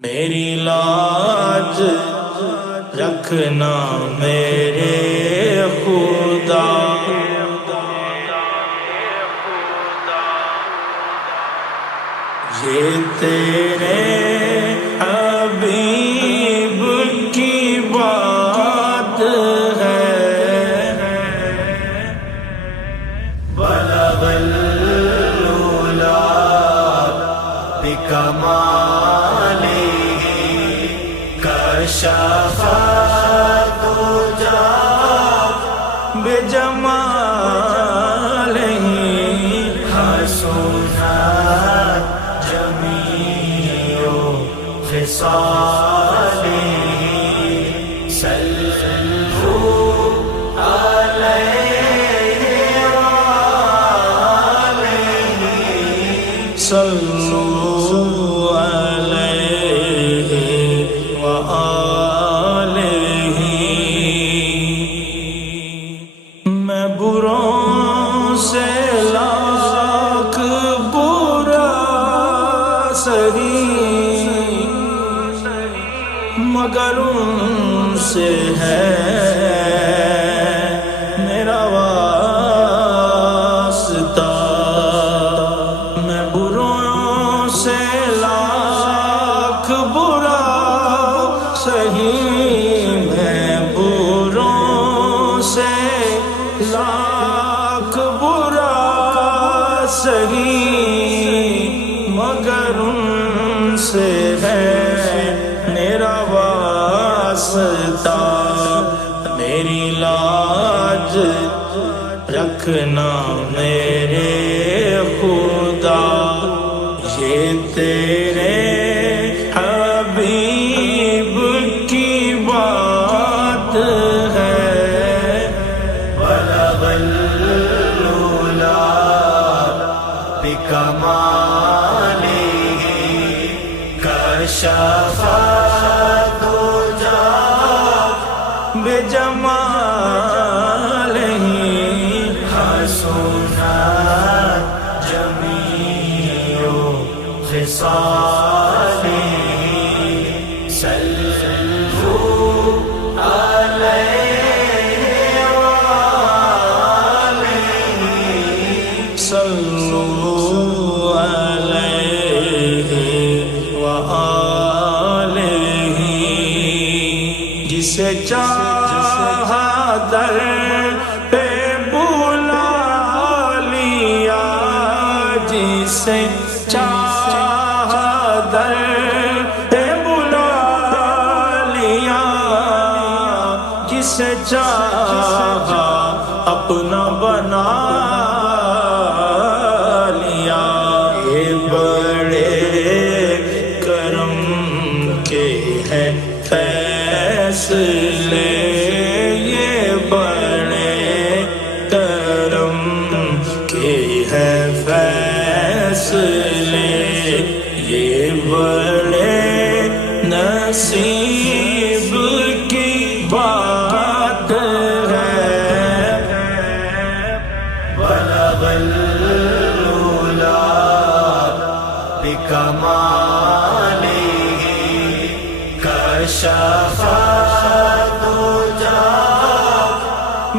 میری لاج رکھنا میرے خدا، یہ تیرے حبیب کی بات ہے۔ بلغ العلا بکمالہ کشف الدجی بجمالہ حسنت جمیع خصالہ۔ صلوا علیہ وآلہ، صلوا علیہ وآلہ۔ میں بروں سے لاکھ برا سہی، مگر ان سے ہے میرا واسطہ۔ میں بروں سے لاکھ برا سہی، میں بروں سے لاکھ برا سہی، مگر ان سے ہے میرا واسطہ۔ میری لاج رکھنا میرے خدا، یہ تیرے حبیب کی بات ہے۔ بلغ العلا بکمالہ کشف الدجی بجمالہ حسنت جمیع خصالہ۔ صلوا علیہ وآلہ، صلوا علیہ وآلہ۔ جسے چاہا در پہ بلا لیا، جسے چاہا در پہ بلا لیا، جسے چاہا اپنا بنا لیا۔ یہ بڑے کرم کے ہے فیصلے، یہ بڑے کرم کے ہے فیصلے، یہ بڑے نصیب کی بات ہے۔ بلغ العلا بکمالہ کشف الدجی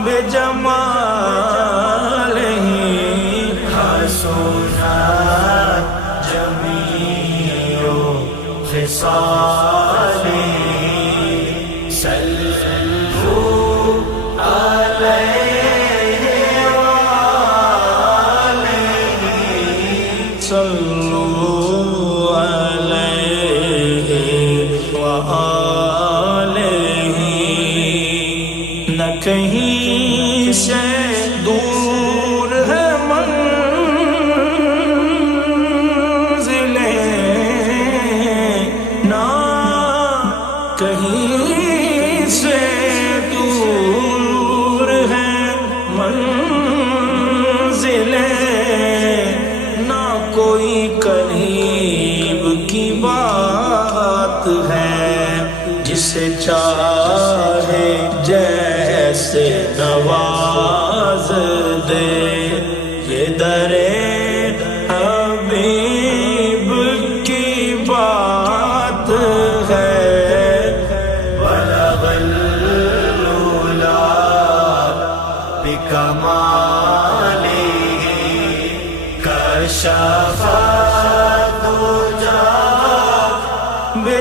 بجمالہ حسنت جمیع خصالہ۔ صلوا علیہ وآلہ، صلوا علیہ وآلہ۔ نہ کہیں سے دور ہے منزلیں، نہ کہیں سے دور ہے منزلیں، نہ کوئی قریب کی بات ہے۔ جسے چاہے جیسے نواز دے، یہ درے حبیب کی بات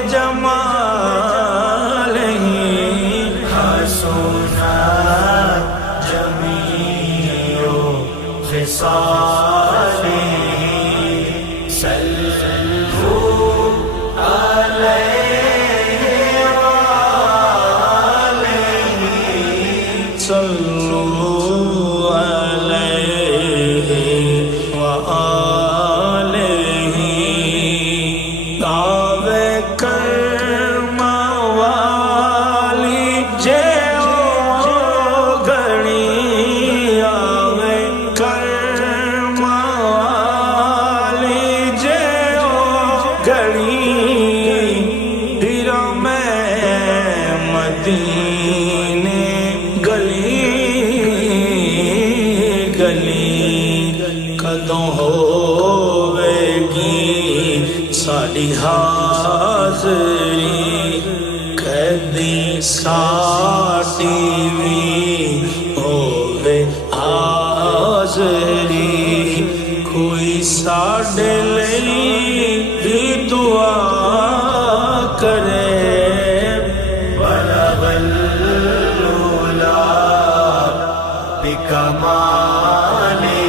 بجماله حسنت جميع خصاله صلوا عليه وآله صلوا عليه وآله دعوے کرم والی جیو گھڑی آوے کرم والی جیو گھڑی ہیرا میں مدینے گلی گلی کدوں ہووے گی ساڈی حاضری کدی ساڈی وی ہووے حاضری کوئی ساڈے لئی بھی دعا کرے بلغ العلا بکمالہ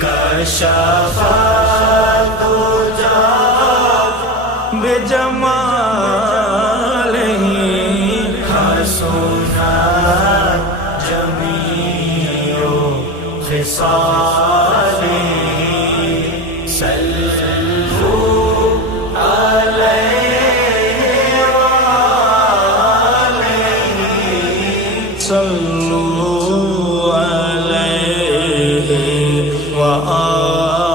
کشف الدجى بجمالہ حسنت جميع خصاله صلوا عليه وآله صلوا عليه وآله